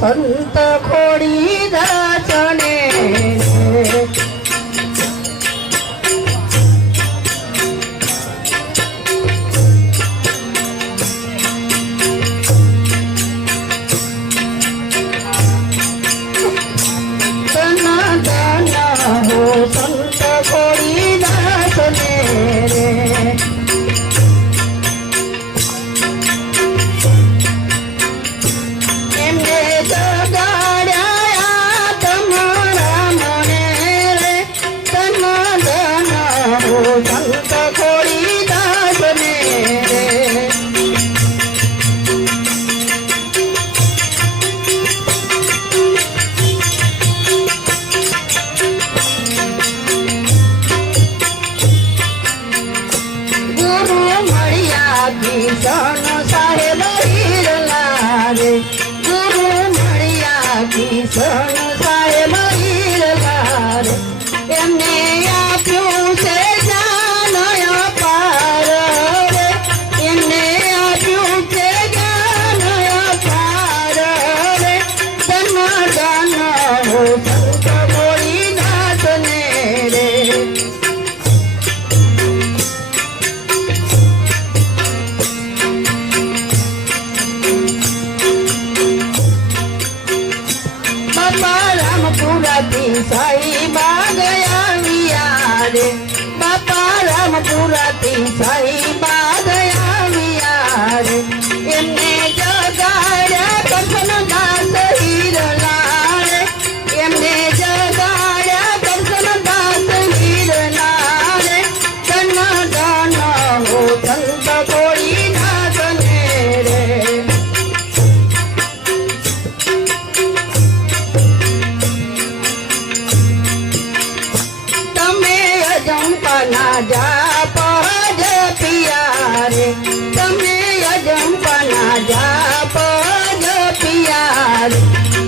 સંત ખોડી દાસને સંત ખોડી દાસને એમને જગાડ્યા તમારા મને રે તન ધન હો સંત ખોડી દાસને કિશન સાહેબ હીરલા રે ગુરુ મળ્યા કિશન સાહેબ હીરલા રે એમને આપ્યું છે જ્ઞાન અપાર રે એમને આપ્યું છે જ્ઞાન અપાર રે ધન ધન હો સંત ખોડી દાસને રે સાઈ બા ગયા વિયા રે બાપા રામપુરાથી સાઈ બા ગયા વિયા રે એમને જગાડ્યા કરશન દાસ હીરલા રે એમને જગાડ્યા કરશન દાસ હીરલા રે ધન ધન હો સંત ખોડી દાસને રે જાપ જ પિયા રે તમે અજંપના જાપ જ પિયા રે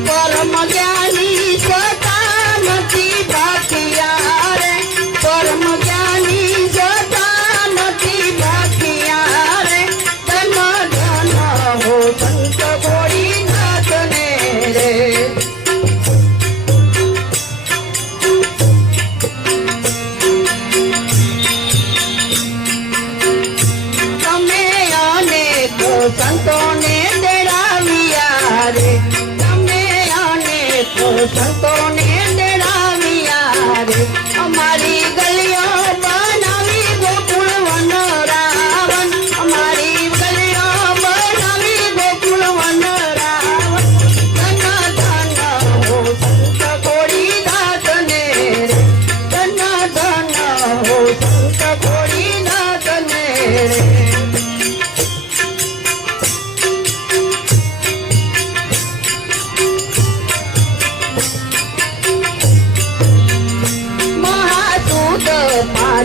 પરમ જ્ઞાની સતા નથી બાકિયા રે પરમ જ્ઞાની સતા નથી બાકિયા રે ધન ધન હો સંત ખોડી દાસને રે સંતોને દેડાવ્યા રે તમે અનેક સંતોને દેડાવ્યા રે અમારી ગલીઓ બનાવી ગોકુળ વન રાવણ અમારી ગલીઓ બનાવી ગોકુળ વન રાવણ ધન ધન હો સંત ખોડી દાસને રે ધન ધન હો સંત ખોડી દાસને રે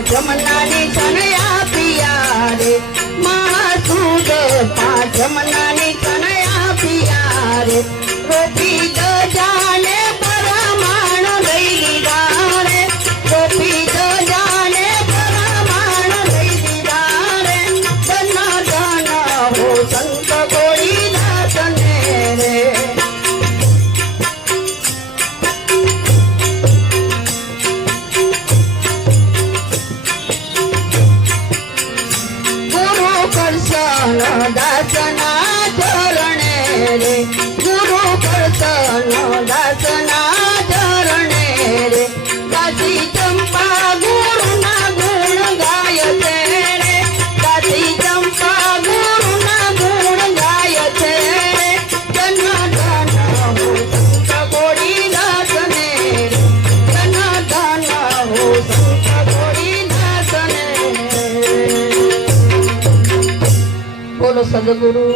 જમનાની છનયા પિયા રે મહાસુદ જમનાની છનયા પિયા રે રોપી જાને પરમાણ લઈ લીધા રે રોપી જાને પરમાણ લઈ લીધા રે ધન ધન હો સંત ખોડી દાસને રે દાસના ચરણે રે ગુરુ કરશન દાસના ચરણે રે કાશી ચંપા ગુરુના ગુણ ગાય છે રે કાશી ચંપા ગુરુના ગુણ ગાય છે રે ધન ધન હો સંત ખોડી દાસને રે ધન ધન હો સંત ખોડી દાસને બોલો સદગુરુ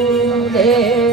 દેવ